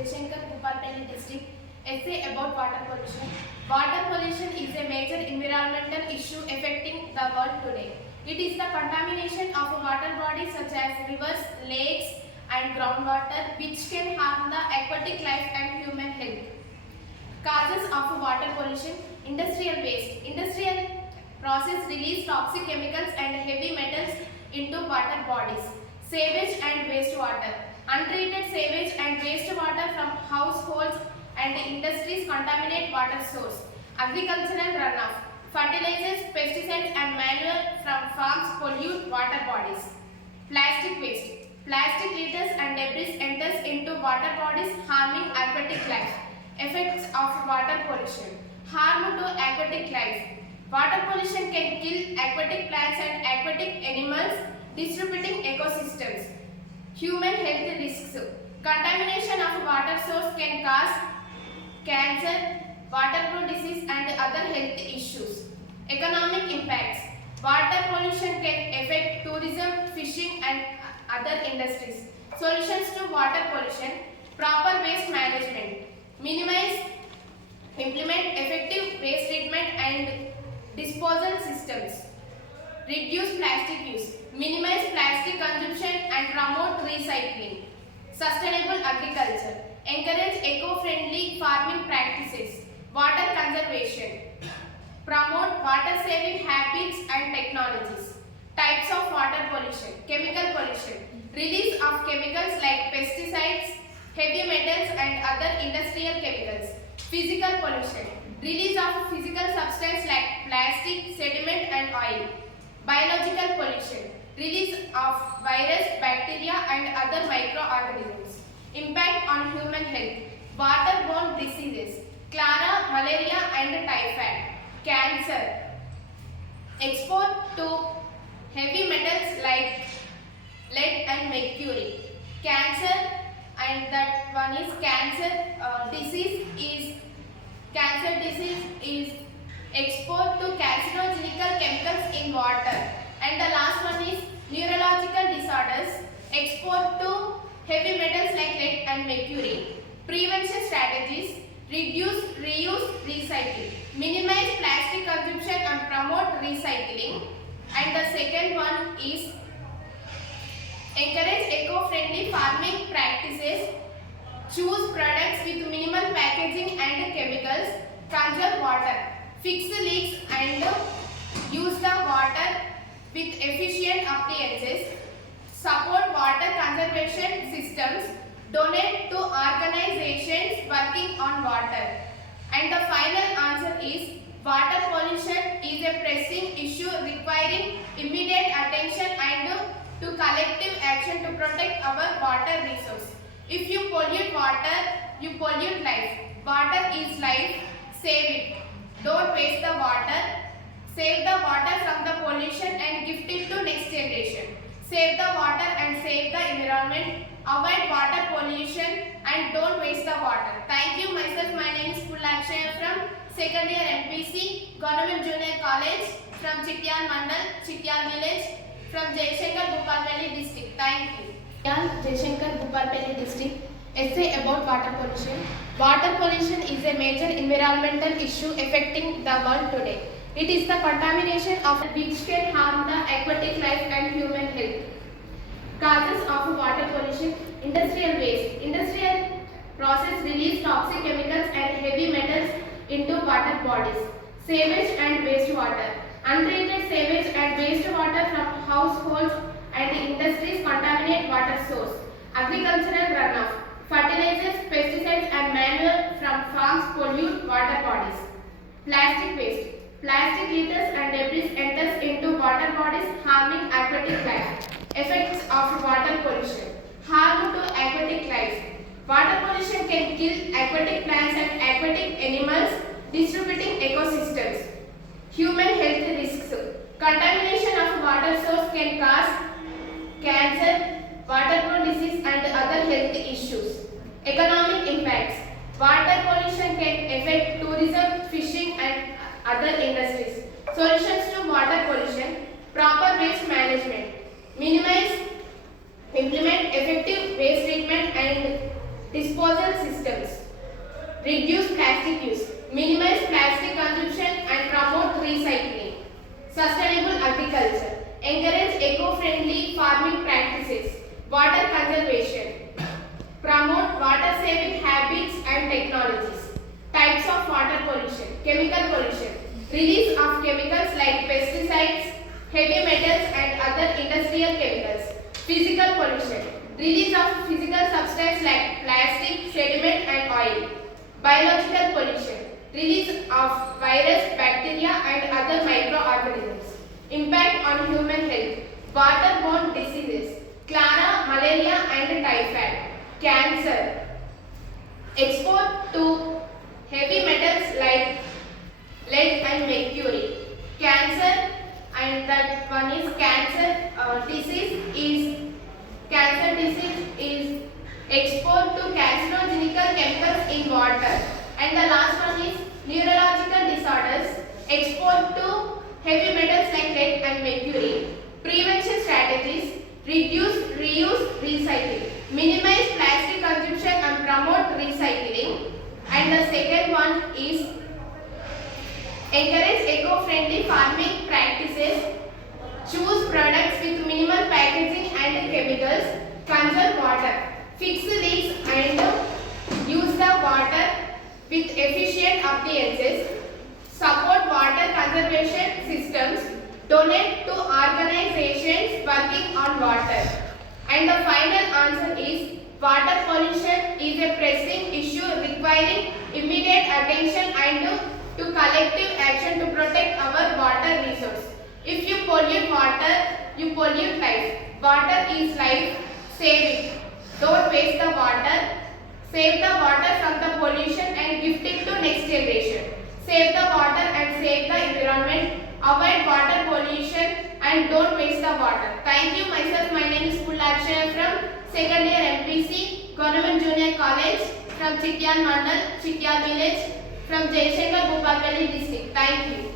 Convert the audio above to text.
Jaishankar, Bhopalpally district. Essay about water pollution. Water pollution is a major environmental issue affecting the world today. It is the contamination of water bodies such as rivers, lakes and groundwater which can harm the aquatic life and human health. Causes of water pollution. Industrial waste. Industrial process release toxic chemicals and heavy metals into water bodies. Sewage and wastewater. Untreated sewage and wastewater from households and industries contaminate water source. Agricultural runoff. Fertilizers, pesticides and manure from farms pollute water bodies. Plastic waste. Plastic litters and debris enters into water bodies harming aquatic life. Effects of water pollution. Harm to aquatic life. Water pollution can kill aquatic plants and aquatic animals, disrupting ecosystems. Human health risks. Contamination of water source can cause cancer, waterborne disease and other health issues. Economic impacts. Water pollution can affect tourism, fishing and other industries. Solutions to water pollution. Proper waste management. Implement effective waste treatment and disposal systems. Reduce plastic use. Minimize plastic consumption and promote recycling. Sustainable agriculture. Encourage eco-friendly farming practices. Water conservation. Promote water-saving habits and technologies. Types of water pollution. Chemical pollution. Release of chemicals like pesticides, heavy metals and other industrial chemicals. Physical pollution. Release of physical substance like plastic, sediment and oil. Biological pollution. Release of virus, bacteria and other microorganisms. Impact on human health. Waterborne diseases. Cholera, malaria and typhoid. Cancer. Export to heavy metals like lead and mercury. Cancer, and that one is disease is export to carcinogenical chemicals in water. And the last one is neurological disorders, export to heavy metals like lead and mercury. Prevention strategies. Reduce, reuse, recycle. Minimize plastic consumption and promote recycling. And the second one is encourage eco-friendly farming practices. Choose products with minimal packaging and chemicals. Conserve water. Fix leaks and use the water with efficient appliances. Support water conservation systems. Donate to organizations working on water. And the final answer is water pollution is a pressing issue requiring immediate attention and to collective action to protect our water resource. If you pollute water, you pollute life. Water is life. Save it. Don't waste the water. Save the water from the pollution and gift it to next generation. Save the water and save the environment. Avoid water pollution and don't waste the water. Thank you. Myself, my name is Pulakshaya from second year MPC, Government Junior College from Chityal Mandal, Chityal Village, from Jaishankar, Bhopalpally district. Thank you. Jaishankar, Bhopalpally district. Essay about water pollution. Water pollution is a major environmental issue affecting the world today. It is the contamination of which can harm the aquatic life and human health. Causes of water pollution. Industrial waste. Industrial process release toxic chemicals and heavy metals into water bodies. Sewage and wastewater. Untreated sewage and wastewater from households and industries contaminate water source. Agricultural runoff. Fertilizers, pesticides and manure from farms pollute water bodies. Plastic waste. Plastic litters and debris enters into water bodies harming aquatic life. Effects of water pollution. Harm to aquatic life. Water pollution can kill aquatic plants and aquatic animals, disrupting ecosystems. Human health risks. Contamination of water source can cause cancer, waterborne disease and other health issues. Economic impacts. Water pollution can affect tourism, fishing and other industries. Solutions to water pollution. Proper waste management. Implement effective waste treatment and disposal systems, reduce plastic use, minimize plastic consumption and promote recycling, sustainable agriculture, encourage eco-friendly farming practices, water conservation, promote water-saving habits and technologies. Types of water pollution, chemical pollution, release of chemicals like pesticides, heavy metals and other industrial chemicals. Physical pollution, release of physical substances like plastic, sediment and oil. Biological pollution, release of virus, bacteria and other microorganisms. Impact on human health, waterborne diseases, cholera, malaria and typhoid. Cancer, export to heavy metals like lead and mercury. Cancer, and that one is cancer disease is export to carcinogenic chemicals in water. And the last one is neurological disorders, export to heavy metals like lead and mercury. Prevention strategies, reduce, reuse, recycle, minimize plastic consumption and promote recycling. And the second one is encourage eco-friendly farming practices, choose products with minimal packaging and chemicals, conserve water, fix leaks and use the water with efficient appliances, support water conservation systems, donate to organizations working on water. And the final answer is water pollution is a pressing issue requiring immediate attention and to collective action to protect our water resource. If you pollute water, you pollute life. Water is life. Save it. Don't waste the water. Save the water from the pollution and gift it to next generation. Save the water and save the environment. Avoid water pollution and don't waste the water. Thank you. Myself, my name is Pullakshaya from second year MPC, Government Junior College from Chityan Mandal, Chityan Village, from Jayashankar Bhupalpalli district. Thank you.